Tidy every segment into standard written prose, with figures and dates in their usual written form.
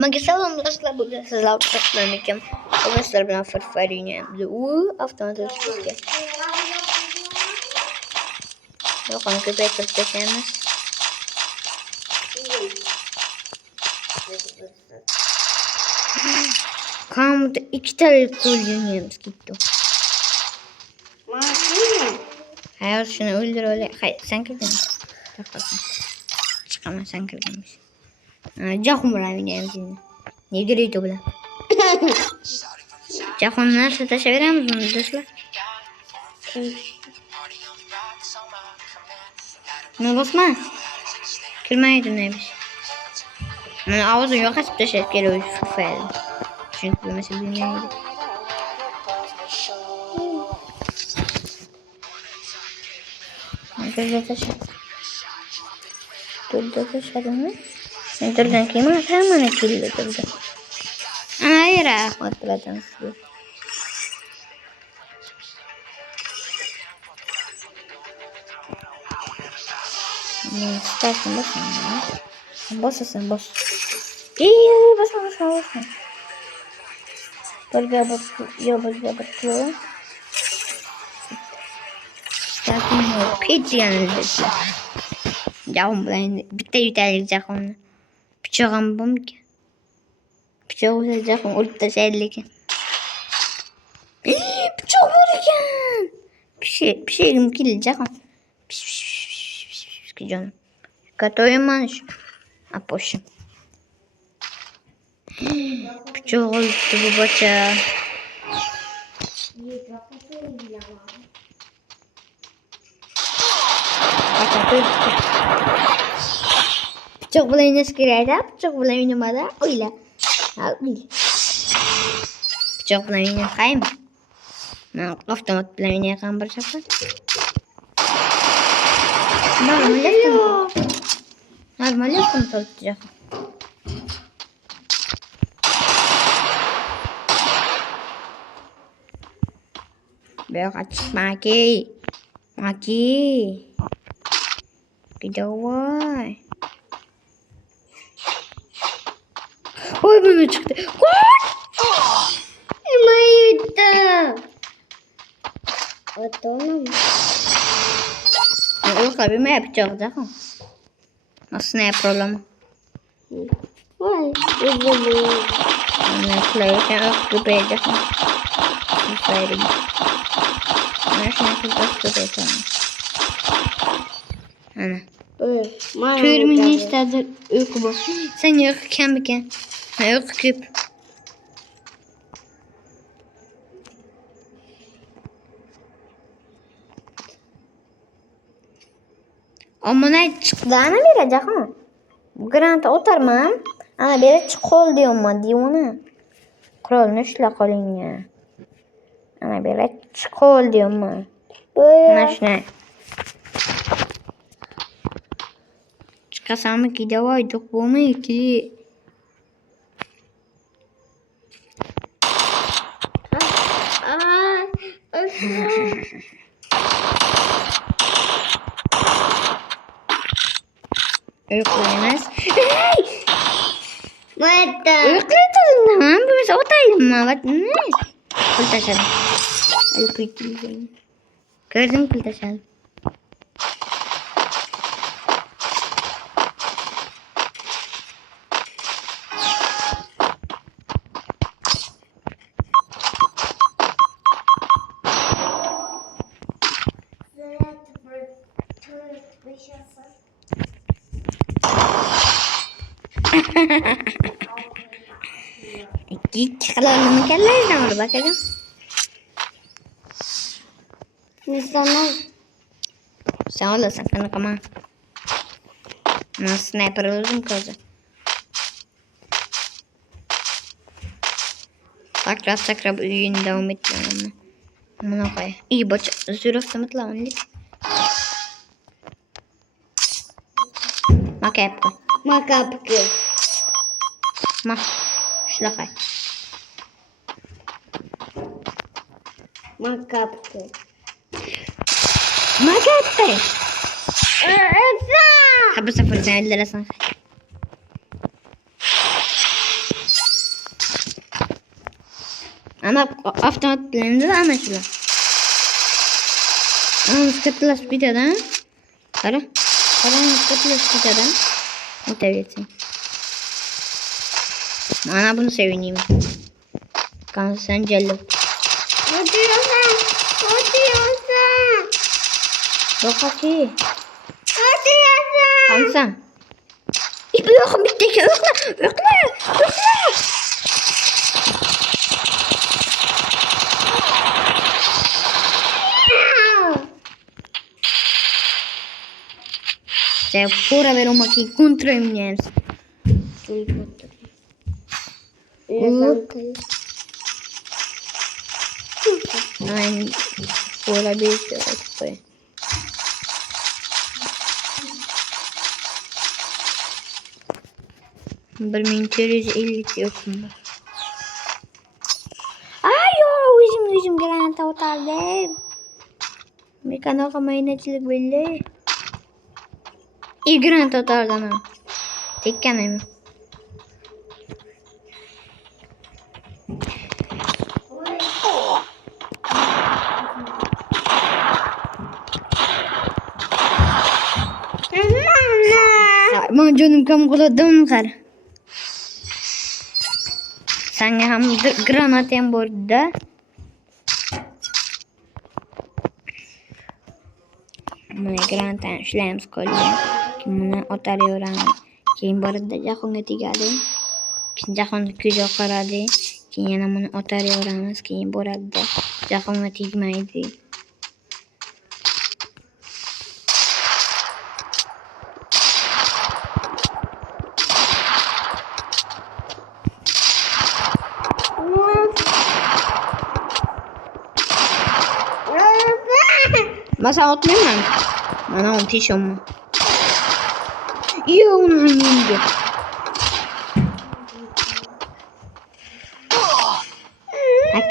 Selam dostlar, bugün sizlerle toplanacağım. Bugün sizlerle ben Free Fire oynayacağım. Avtomatik süpürge. Yok onu köpeğe tırtlaşamaz. Kamda 2 tane gol oynuyoruz gitti. Hayır şunu öldür öyle. Hayır sen kırdın. Çıkamaz sen kırdınmış. Cahum buraya oynayalım şimdi. Ne direğiydi bu da? Cahumlar size çevirir misiniz dostlar? Ne basma? Kırmaydı neymiş? Ağzı yok açıp da şey geliyor şu fel. Çünkü bu mesela bilmiyorum. Dur taşır. Dur taşır mı? Dur kim atar mı kirli dur. Hayır hatırladım sizi. İstersen basma ya. Basasın bas. İyi basma. Böyle bakıyorum. Zaten yok. Hiç yanıldı. Yavrum ben bir de yutalayacak onu. Bıçağım bu mu ki? Bıçağı olacak mı? Orada şeylik. Bıçak vururken. Bir şeyim gelecek. Canım. Готовим манш. Апошим. Bıçak oldu bu bıçağı. Bıçak bulayınca skirayda. Bıçak bulayınca mada. Öyle. Bıçak bulayınca kayım. Avtomat bulayınca kan bıçak var. Normal yaptım tutacak. Bel açık maki. Gidiyor. Oy bana çıktı. Mayıttım. Otomam. Yok abi mi yapacağız daha? Nasıl ne problem? Vay. Ne play yok gibi edeceğim. Sayırım. Nasıl yapacağız? Ana. Türmünü istedir uyku bu. Sen uykuken biken. Uyku küp. Ama ne çıktığını verecek ha? Granta oturmam. Ana beri çıkol diyorum ma diyor ona. Kral ne şla kalın ya. Ana beri çıkol diyorum ma. Naş ne? Çıkasam mı ki davaydık bu mu ki? Öyklemez. Hey! Öykledin lan. Biz otaydım mı? Bak ne? Kul taşalım. Öykledim. Gördüm kul taşalım. Git çıkalım kellerden var bakalım. Sen olasın kanka ama. Nasıl sniper oldum kızı. Sakra bu oyunu devam etmiyorum ama. Buna koy. İyi bak züraf tamatla onu. Makapı. Şlakay. Makapı. Ha bu sefer sen ellere sen. Ana avtomat bilan ana shular. Ana kattalar bitadi. Qara. Qara kattalar bitadi. O'taversin. Mana bunu sevineyim. Kansan cellat. Oturuyorsun. Oturuyorsun. Bak ki. Oturuyorsun. Kansan. İpi yok bitti ki. Ökle. Cioè, pure avere un macchino contro i miei. Ay, pure bir şey. Bir minteriz 50 yokum. Ayo, üzüm granata otardı. Bir kanal kamayınacılık belli. İyi granata otardı ama. Tek kanayım. Aman canım kamu kuladım kar. Sanki ham granat ham borda. Mana granatni ushlaymiz qo'lga. Buni otaveramiz. Keyin borida jahonga tegadi. Keyin jahonni ko'zi oqaradi. Keyin yana buni otaveramiz. Keyin boradi jahonga tegmaydi. Masa atmayayım mı? Bana ateş ama. İyi onun önünde.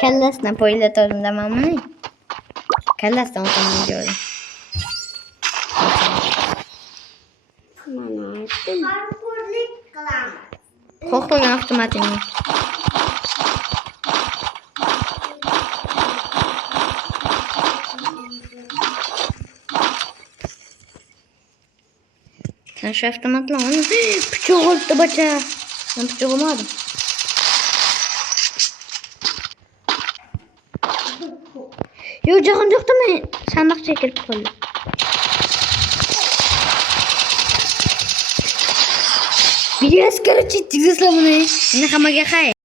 Kellesine poylatıyorum demem mi? Kellesine oturmayı diyorum. Koklayın avtomatini. Sen şu avtomatla onu bıçak oldu bıçak. Ben bıçak olmadım. Yok canım yoktu mu? Sandık çekilip koydum. Bir askeri çektik zısla bunu. Ne kama gekay.